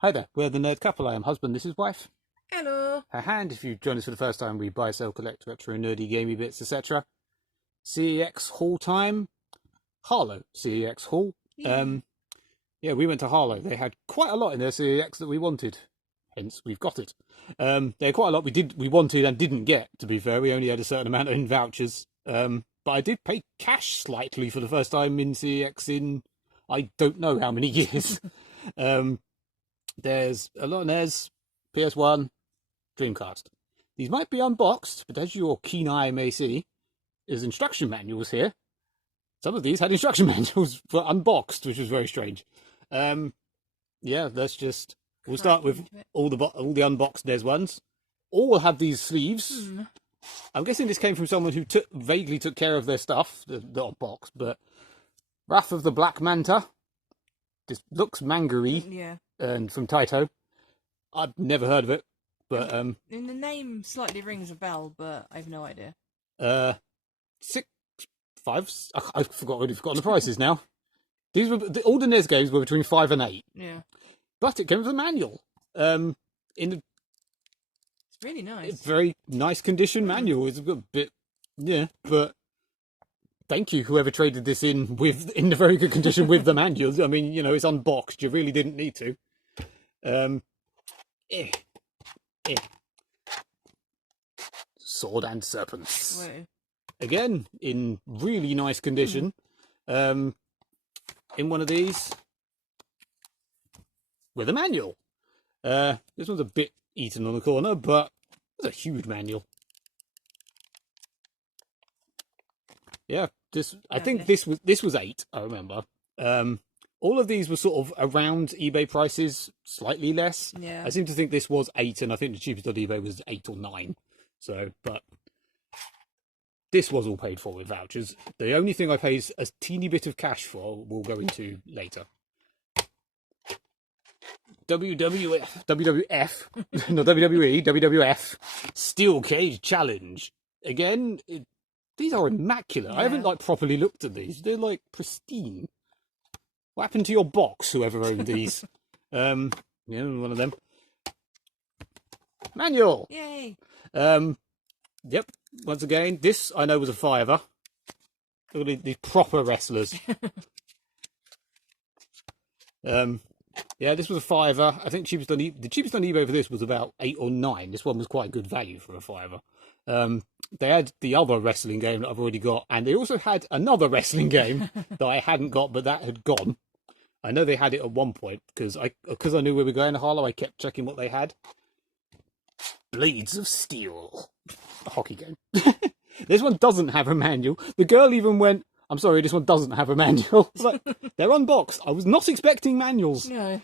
Hi there, we're the Nerd Couple. I am husband, this is wife. Hello. Her hand, if you join us for the first time, we buy, sell, collect retro, nerdy, gamey bits, etc. CEX Hall time. Harlow, CEX Hall. Yeah, we went to Harlow. They had quite a lot in their CEX that we wanted. Hence, we've got it. They had quite a lot we wanted and didn't get, to be fair. We only had a certain amount in vouchers. But I did pay cash slightly for the first time in CEX in, I don't know how many years. There's a lot of NES, PS1, Dreamcast. These might be unboxed, but as your keen eye may see, there's instruction manuals here. Some of these had instruction manuals for unboxed, which was very strange. Yeah, we'll start with all the unboxed NES ones. All will have these sleeves. I'm guessing this came from someone who vaguely took care of their stuff, the box, but Wrath of the Black Manta. This looks manga-y. Yeah. And from Taito. I've never heard of it, but And the name slightly rings a bell, but I've no idea. 6, 5. I've already forgotten the prices now. These were all the NES games were between 5 and 8. Yeah. But it came with a manual. It's really nice. Very nice condition manual. It's a bit, yeah, but thank you, whoever traded this in the very good condition with the manual. I mean, you know, it's unboxed. You really didn't need to. Sword and Serpents. Whoa. Again, in really nice condition. In one of these with a manual. This one's a bit eaten on the corner, but it's a huge manual. Yeah, I think this was 8, I remember. All of these were sort of around eBay prices, slightly less. Yeah. I seem to think this was 8, and I think the cheapest on eBay was 8 or 9. So, but this was all paid for with vouchers. The only thing I paid a teeny bit of cash for, we'll go into later. WWF Steel Cage Challenge. Again, these are immaculate. Yeah. I haven't properly looked at these. They're pristine. What happened to your box, whoever owned these? Yeah, one of them. Manual. Yay. Yep. Once again, this I know was a $5. Look at these proper wrestlers. Yeah, this was a $5. I think the cheapest on eBay for this was about 8 or 9. This one was quite good value for a $5. They had the other wrestling game that I've already got, and they also had another wrestling game that I hadn't got, but that had gone. I know they had it at one point because I knew we were going to Harlow. I kept checking what they had. Blades of Steel, a hockey game. This one doesn't have a manual. The girl even went, "I'm sorry, this one doesn't have a manual." Like, they're unboxed. I was not expecting manuals. No.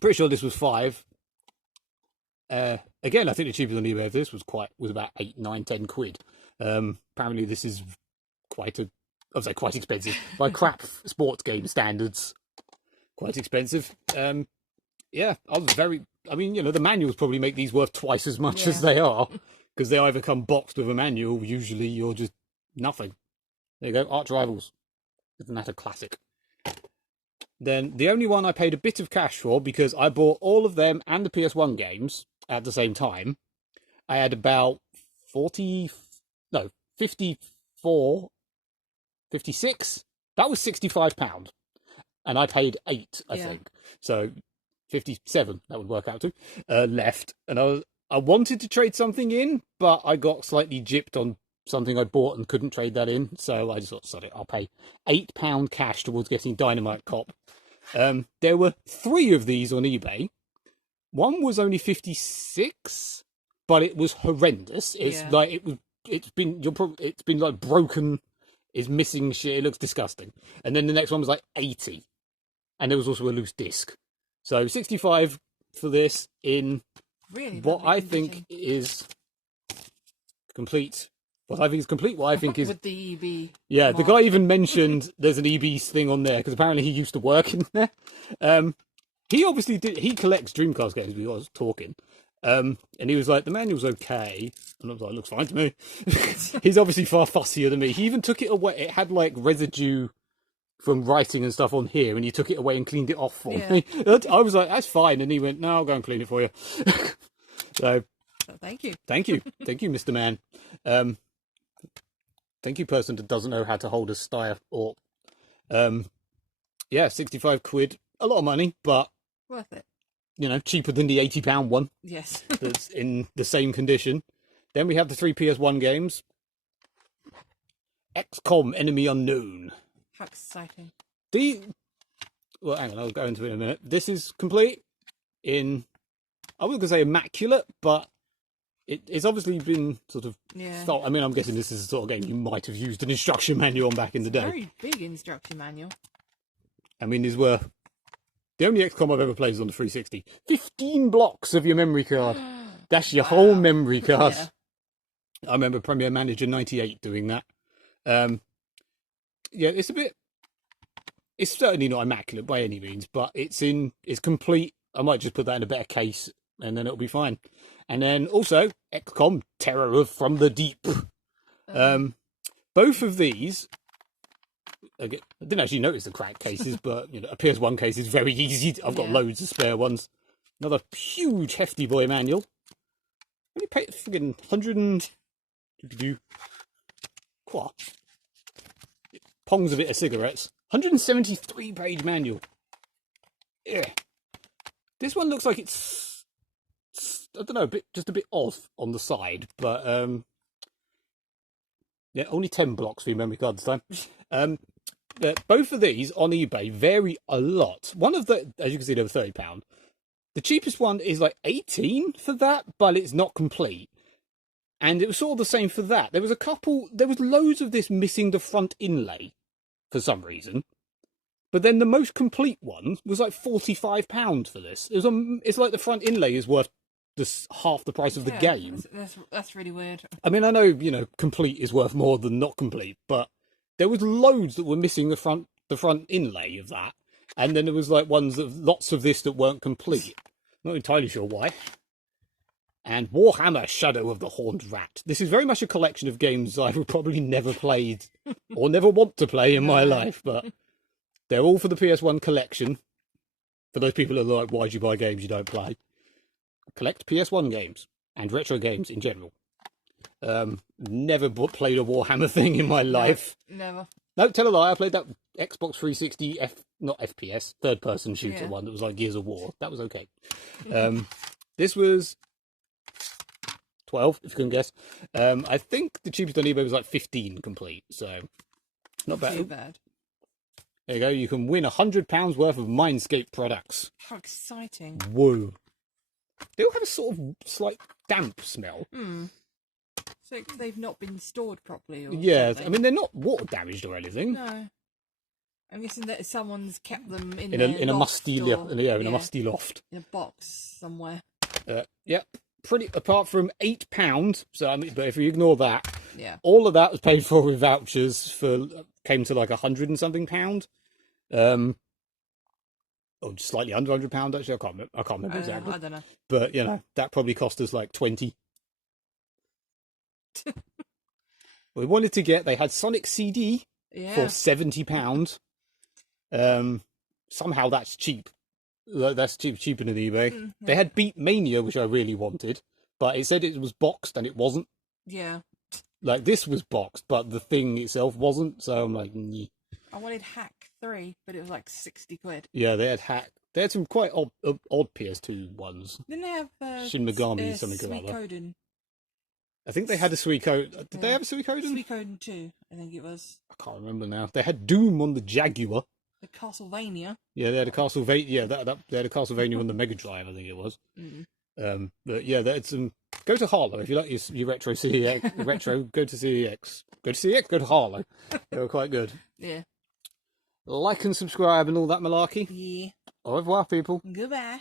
Pretty sure this was 5. Again, I think the cheapest on eBay of this was about 8, 9, 10 quid. Apparently this is quite expensive by crap sports game standards. Quite expensive. Yeah, the manuals probably make these worth twice as much as they are, because they either come boxed with a manual, usually you're just nothing. There you go, Arch Rivals. Isn't that a classic? Then the only one I paid a bit of cash for, because I bought all of them and the PS1 games at the same time. I had about 54, 56. That was £65. And I paid 8, I think. So 57, that would work out to, left. And I wanted to trade something in, but I got slightly gypped on something I bought and couldn't trade that in. So I just thought, sorry, I'll pay £8 cash towards getting Dynamite Cop. There were 3 of these on eBay. One was only 56, but it was horrendous. It's it's been broken, it's missing shit. It looks disgusting. And then the next one was 80, and there was also a loose disc. So 65 for this in what I think is complete. What I think is complete. What I think is with the EB. Yeah, the guy even mentioned there's an EB thing on there because apparently he used to work in there. He obviously did. He collects Dreamcast games. We was talking, and he was like, "The manual's okay," and I was like, "Looks fine to me." He's obviously far fussier than me. He even took it away. It had residue from writing and stuff on here, and he took it away and cleaned it off for Yeah. me. I was like, that's fine, and he went, no, I'll go and clean it for you. So Thank you. thank you, Mr. Man. Thank you, person that doesn't know how to hold a Steyr or, yeah, 65 quid, a lot of money, but Worth it. you know, cheaper than the £80 one Yes. that's in the same condition. Then we have the 3 PS1 games. XCOM Enemy Unknown. How exciting. Well, hang on, I'll go into it in a minute. This is complete in, I wasn't going to say immaculate, but it's obviously been sort of thought. I mean, I'm guessing this is the sort of game you might have used an instruction manual on back in the day. Very big instruction manual. I mean, these were the only XCOM I've ever played is on the 360. 15 blocks of your memory card. That's your whole memory card. Yeah. I remember Premier Manager 98 doing that. Yeah, it's a bit. It's certainly not immaculate by any means, but it's complete. I might just put that in a better case, and then it'll be fine. And then also XCOM Terror from the Deep. Both of these. I didn't actually notice the cracked cases, but you know, a PS1 case is very easy. I've got loads of spare ones. Another huge hefty boy manual. Only paid friggin' 100 and what? Pongs of it of cigarettes. 173 page manual. Yeah. This one looks like it's I don't know, just a bit off on the side, but yeah, only 10 blocks for your memory card this time. Both of these on eBay vary a lot. One of the, as you can see, they were £30. The cheapest one is like 18 for that, but it's not complete. And it was sort of the same for that. There was loads of this missing the front inlay for some reason. But then the most complete one was like £45 for this. It's like the front inlay is worth half the price of the game. That's really weird. I mean, I know, you know, complete is worth more than not complete, but there was loads that were missing the front inlay of that. And then there was like lots of this that weren't complete. Not entirely sure why. And Warhammer Shadow of the Horned Rat. This is very much a collection of games I would probably never played or never want to play in my life, but they're all for the PS1 collection. For those people who are like, why'd you buy games you don't play? Collect PS1 games and retro games in general. Never played a Warhammer thing in my life. Never. No, tell a lie. I played that Xbox 360 not FPS, third-person shooter one that was like Gears of War. That was okay. This was 12, if you can guess. I think the cheapest on eBay was like 15 complete, so not bad. Too bad. There you go. You can win £100 worth of Mindscape products. How exciting. Whoa. They all have a sort of slight damp smell. So they've not been stored properly? Or yeah, something. I mean, they're not water damaged or anything. No. I'm guessing that someone's kept them in a musty loft. In a box somewhere. Yeah, pretty. Apart from £8, so I mean, but if you ignore that, all of that was paid for with vouchers came to like £100 and something. Or just slightly under £100 actually. I can't remember exactly. I don't know. But you know, that probably cost us like 20. We wanted to they had Sonic CD for £70. Somehow that's cheap. That's cheaper than eBay. They had Beat Mania, which I really wanted, but it said it was boxed and it wasn't. Yeah. Like this was boxed, but the thing itself wasn't. So I'm like, Nyeh. I wanted Hack 3, but it was like 60 quid. Yeah, they had Hack. They had some quite odd PS2 ones. Didn't they have Shin Megami something or other? Suikoden? I think they had a Suikoden. Did they have a Suikoden? Suikoden 2, I think it was. I can't remember now. They had Doom on the Jaguar. The Castlevania. Yeah, they had a Castlevania. Yeah, they had a Castlevania on the Mega Drive, I think it was. But yeah, they had some. Go to Harlow if you like your retro CEX. Retro, go to CEX. Go to CEX. Go to Harlow. They were quite good. Yeah. Like and subscribe and all that malarkey. Yeah. Au revoir, people. Goodbye.